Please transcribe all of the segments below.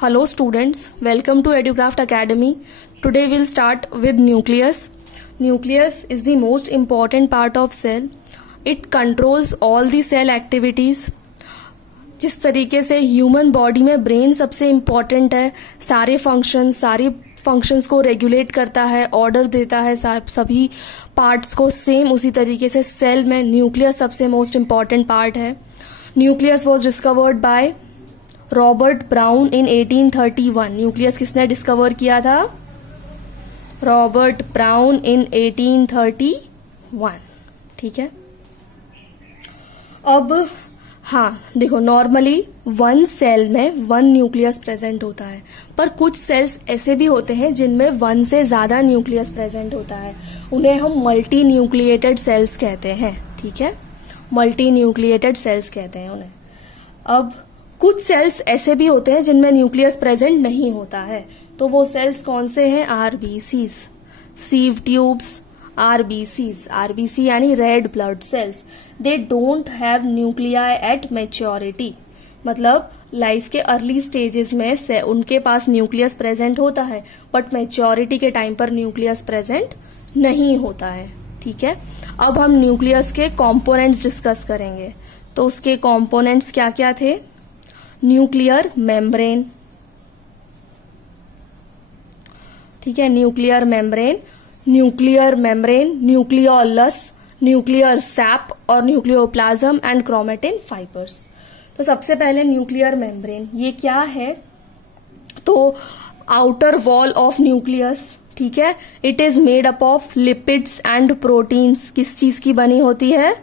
Hello students, welcome to EduCraft Academy. Today we'll start with nucleus. Nucleus is the most important part of cell. It controls all the cell activities. जिस तरीके से human body में brain सबसे important है, सारे functions को regulate करता है, ऑर्डर देता है सभी पार्ट्स को, सेम उसी तरीके से सेल में न्यूक्लियस सबसे मोस्ट इम्पॉर्टेंट पार्ट है. Nucleus was discovered by Robert brown in 1831. Nucleus किसने डिस्कवर किया था? रॉबर्ट ब्राउन इन 1831. ठीक है. अब हाँ देखो, नॉर्मली वन सेल में वन न्यूक्लियस प्रेजेंट होता है, पर कुछ सेल्स ऐसे भी होते हैं जिनमें वन से ज्यादा न्यूक्लियस प्रेजेंट होता है. उन्हें हम मल्टी न्यूक्लिएटेड सेल्स कहते हैं. ठीक है, मल्टी न्यूक्लिएटेड सेल्स कहते हैं उन्हें. अब कुछ सेल्स ऐसे भी होते हैं जिनमें न्यूक्लियस प्रेजेंट नहीं होता है, तो वो सेल्स कौन से हैं? आरबीसीज, सीव ट्यूब्स, आरबीसी यानी red blood cells. They don't have nuclei at maturity. मतलब लाइफ के अर्ली स्टेजेस में से उनके पास न्यूक्लियस प्रेजेंट होता है, बट मैच्योरिटी के टाइम पर न्यूक्लियस प्रेजेंट नहीं होता है. ठीक है. अब हम न्यूक्लियस के कंपोनेंट्स डिस्कस करेंगे. तो उसके कंपोनेंट्स क्या क्या थे? Nuclear membrane. ठीक है, nuclear membrane, nucleolus, nuclear SAP और न्यूक्लियोप्लाज्म एंड क्रोमेटिन फाइबर्स. तो सबसे पहले न्यूक्लियर मेम्ब्रेन, ये क्या है? तो आउटर वॉल ऑफ न्यूक्लियस. ठीक है, it is made up of lipids and proteins. किस चीज की बनी होती है?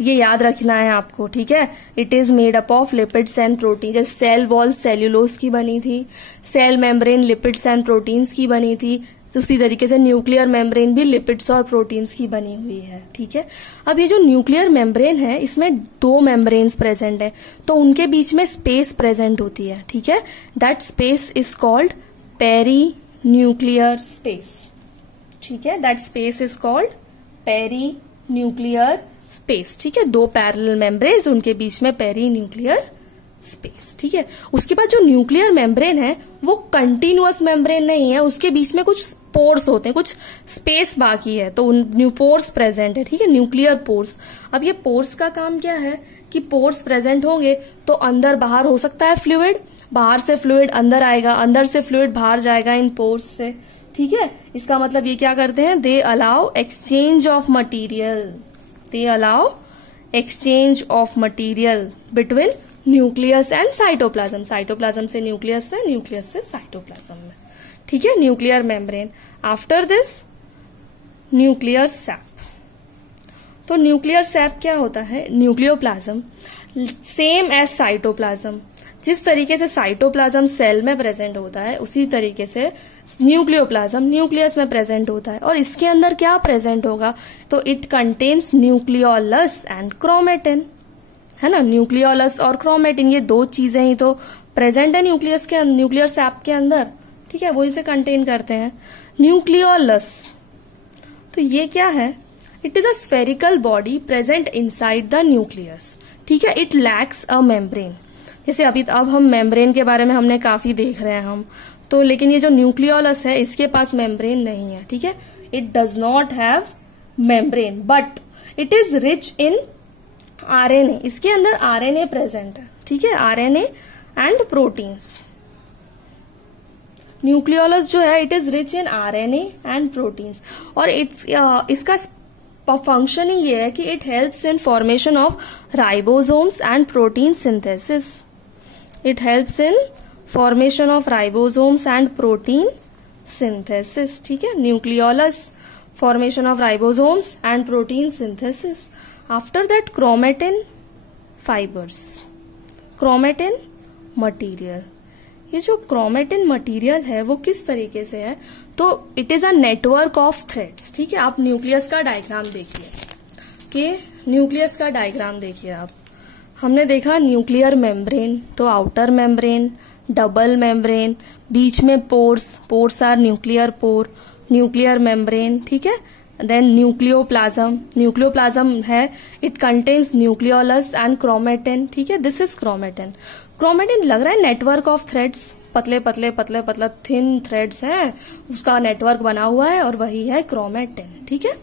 ये याद रखना है आपको. ठीक है, it is made up of lipids and protein. जैसे सेल वॉल सेल्यूलोज की बनी थी, cell membrane lipids and proteins की बनी थी, तो उसी तरीके से न्यूक्लियर मेम्ब्रेन भी लिपिड्स और प्रोटीन्स की बनी हुई है. ठीक है. अब ये जो न्यूक्लियर मेम्ब्रेन है, इसमें दो मेम्ब्रेन्स प्रेजेंट है, तो उनके बीच में स्पेस प्रेजेंट होती है. ठीक है, that space is called perinuclear space. ठीक है, that space is called perinuclear space. ठीक है, दो पैरेलल मेम्ब्रेन्स, उनके बीच में पेरी न्यूक्लियर स्पेस. ठीक है. उसके बाद जो न्यूक्लियर मेम्ब्रेन है वो कंटिन्यूअस मेम्ब्रेन नहीं है, उसके बीच में कुछ पोर्स होते हैं, कुछ स्पेस बाकी है, तो न्यू पोर्स प्रेजेंट है. ठीक है, न्यूक्लियर पोर्स. अब ये पोर्स का काम क्या है कि पोर्स प्रेजेंट होंगे तो अंदर बाहर हो सकता है फ्लूइड, बाहर से फ्लूइड अंदर आएगा, अंदर से फ्लूइड बाहर जाएगा इन पोर्स से. ठीक है, इसका मतलब ये क्या करते हैं? They allow exchange of material. They allow exchange of material between nucleus and cytoplasm. Cytoplasm से न्यूक्लियस में, न्यूक्लियस से साइटोप्लाज्म में. ठीक है, nuclear membrane. After this nuclear sap. तो न्यूक्लियर सैप क्या होता है? Nucleoplasm same as cytoplasm. जिस तरीके से साइटोप्लाज्म सेल में प्रेजेंट होता है, उसी तरीके से न्यूक्लियोप्लाज्म न्यूक्लियस में प्रेजेंट होता है. और इसके अंदर क्या प्रेजेंट होगा? तो it contains nucleolus and chromatin. है ना, न्यूक्लियोलस और क्रोमेटिन, ये दो चीजें ही तो प्रेजेंट है न्यूक्लियस के, न्यूक्लियर सैप के अंदर. ठीक है, वो इसे कंटेन करते हैं. न्यूक्लियोलस, तो ये क्या है? It is a spherical body present inside the nucleus. ठीक है, इट लैक्स अ मेम्ब्रेन. जैसे अब हम मेम्ब्रेन के बारे में हमने काफी देख रहे हैं हम तो, लेकिन ये जो न्यूक्लियोलस है इसके पास मेम्ब्रेन नहीं है. ठीक है, it does not have membrane, but it is rich in RNA. इसके अंदर आरएनए प्रेजेंट है. ठीक है, आरएनए एंड प्रोटीन्स. न्यूक्लियोलस जो है it is rich in RNA and proteins. और इसका फंक्शन ही ये है कि it helps in formation of ribosomes and protein synthesis. It helps in formation of ribosomes and protein synthesis. ठीक है, nucleolus, formation of ribosomes and protein synthesis. After that chromatin fibres, chromatin material. ये जो chromatin material है वो किस तरीके से है? तो it is a network of threads. ठीक है, आप न्यूक्लियस का डायग्राम देखिए, कि न्यूक्लियस का डायग्राम देखिए आप. हमने देखा न्यूक्लियर मेम्ब्रेन, तो आउटर मेम्ब्रेन, डबल मेम्ब्रेन, बीच में pores, pores are nuclear pore, nuclear membrane. ठीक है, देन न्यूक्लियोप्लाज्म, न्यूक्लियोप्लाज्म है, it contains nucleolus and chromatin. ठीक है, दिस इज क्रोमेटिन. क्रोमेटिन लग रहा है नेटवर्क ऑफ थ्रेड्स, पतले पतले पतले पतला थिन थ्रेड्स हैं, उसका नेटवर्क बना हुआ है और वही है क्रोमेटिन। ठीक है,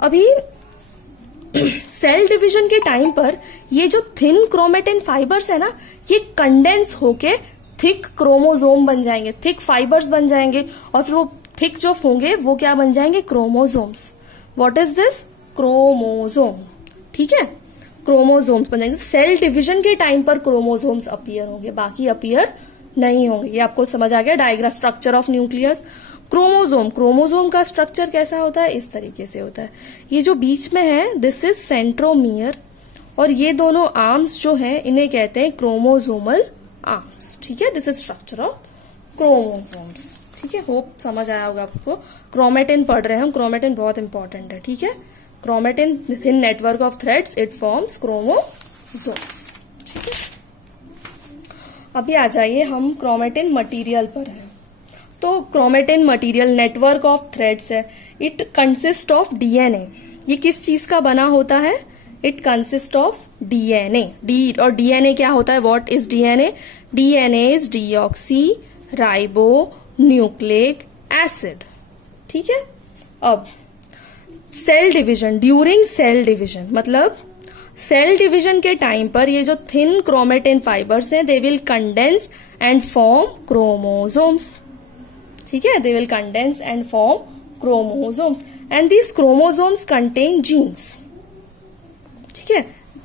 अभी सेल डिवीजन के टाइम पर ये जो थिन क्रोमेटिन फाइबर्स है ना, ये कंडेंस होके थिक क्रोमोसोम बन जाएंगे, थिक फाइबर्स बन जाएंगे, और फिर वो थिक जो होंगे वो क्या बन जाएंगे, chromosomes. What is this, chromosome. ठीक है, क्रोमोसोम्स बन जाएंगे। सेल डिवीजन के टाइम पर क्रोमोसोम्स अपीयर होंगे, बाकी अपीयर नहीं होंगे। ये आपको समझ आ गया, diagram structure of nucleus. Chromosome, chromosome का स्ट्रक्चर कैसा होता है, इस तरीके से होता है। ये जो बीच में है दिस इज सेंट्रोमियर, और ये दोनों आर्म्स जो हैं इन्हें कहते हैं क्रोमोसोमल आर्म्स। ठीक है, this is structure of chromosomes. ठीक है, होप समझ आया होगा आपको। क्रोमेटिन पढ़ रहे हैं हम, क्रोमेटिन बहुत इंपॉर्टेंट है। ठीक है, chromatin in network of threads it forms chromosomes. ठीक है, अभी आ जाइए हम क्रोमेटिन मटेरियल पर हैं। तो chromatin material network of threads है, इट कंसिस्ट ऑफ डीएनए। ये किस चीज का बना होता है, it consist of DNA. D और डीएनए क्या होता है, what is DNA, DNA is deoxyribonucleic acid. ठीक है, अब cell division, during cell division मतलब सेल डिवीजन के टाइम पर ये जो थिन क्रोमेटिन फाइबर्स हैं they will condense and form chromosomes. ठीक है, they will condense and form chromosomes and these chromosomes contain genes. ठीक है,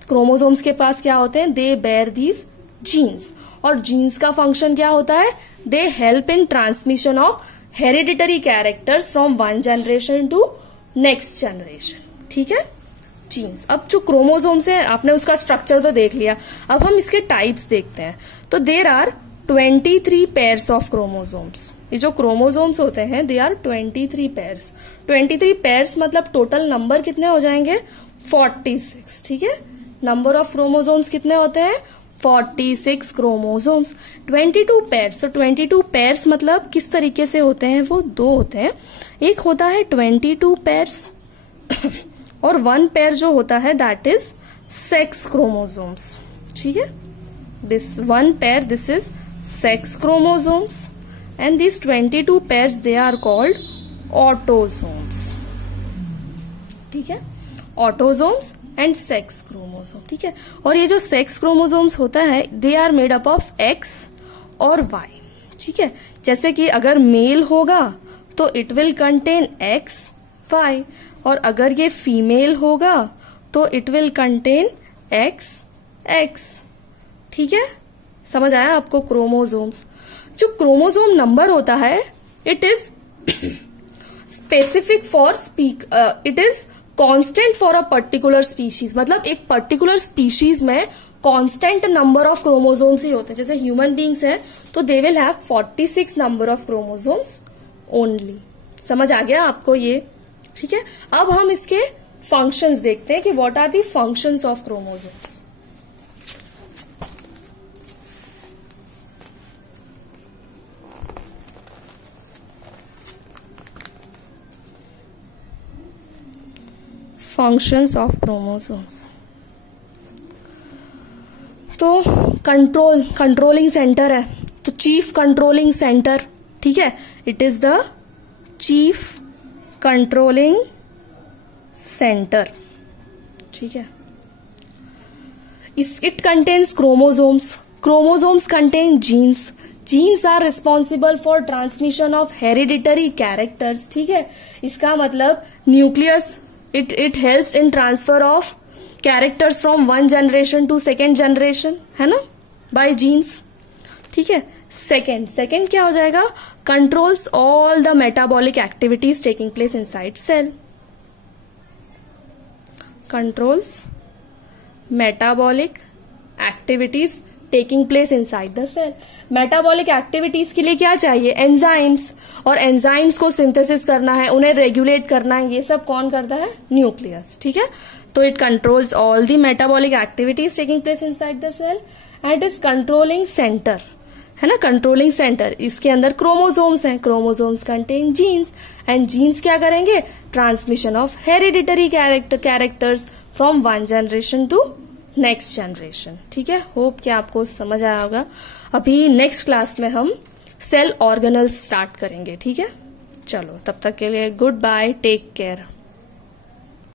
क्रोमोसोम्स के पास क्या होते हैं, दे बेयर दीज जीन्स, और जीन्स का फंक्शन क्या होता है, they help in transmission of hereditary characters from one generation to next generation. ठीक है, जीन्स। अब जो क्रोमोसोम्स है आपने उसका स्ट्रक्चर तो देख लिया, अब हम इसके टाइप्स देखते हैं। तो there are 23 pairs of chromosomes. ये जो क्रोमोसोम्स होते हैं दे आर 23 पेयर्स। 23 पेयर्स मतलब टोटल नंबर कितने हो जाएंगे, 46। ठीक है, नंबर ऑफ क्रोमोसोम्स कितने होते हैं, 46 क्रोमोसोम्स। 22 पेयर्स, तो 22 पेयर्स मतलब किस तरीके से होते हैं, वो दो होते हैं। एक होता है 22 पेयर्स और 1 पेयर जो होता है दैट इज सेक्स क्रोमोसोम्स। ठीक है, this 1 pair this is sex chromosomes and this 22 pairs they are called autosomes. ठीक है, ऑटोसोम्स एंड सेक्स क्रोमोसोम। ठीक है, और ये जो सेक्स क्रोमोसोम्स होता है they are made up of X और वाई। ठीक है, जैसे कि अगर मेल होगा तो it will contain X Y, और अगर ये फीमेल होगा तो it will contain X X. ठीक है, समझ आया आपको क्रोमोसोम्स। जो क्रोमोसोम नंबर होता है it is specific for it is constant for a particular species, मतलब एक पर्टिकुलर स्पीशीज में कांस्टेंट नंबर ऑफ क्रोमोसोम्स ही होते हैं। जैसे ह्यूमन बींग्स हैं तो they will have 46 number of chromosomes only. समझ आ गया आपको ये। ठीक है, अब हम इसके फंक्शंस देखते हैं कि what are the functions of chromosomes. Functions of chromosomes, तो कंट्रोलिंग सेंटर है, तो चीफ कंट्रोलिंग सेंटर। ठीक है, it is the chief controlling centre. ठीक है, it contains chromosomes, chromosomes contain genes, genes are responsible for transmission of hereditary characters. ठीक है, इसका मतलब nucleus it helps in transfer of characters from one generation to second generation, है ना, by genes। ठीक है, सेकेंड क्या हो जाएगा, controls all the metabolic activities taking place inside cell, controls metabolic activities taking place inside the cell. Metabolic activities के लिए क्या चाहिए, एंजाइम्स, और एंजाइम्स को सिंथेसिस करना है, उन्हें रेगुलेट करना है, ये सब कौन करता है, न्यूक्लियस। ठीक है, तो it controls all the metabolic activities taking place inside the cell and is controlling centre, है ना, कंट्रोलिंग सेंटर। इसके अंदर क्रोमोसोम्स हैं, chromosomes contain genes and genes क्या करेंगे, transmission of hereditary characters from one generation to next generation. ठीक है, hope कि आपको समझ आया होगा। अभी नेक्स्ट क्लास में हम सेल ऑर्गेनल्स स्टार्ट करेंगे। ठीक है, चलो तब तक के लिए गुड बाय, टेक केयर।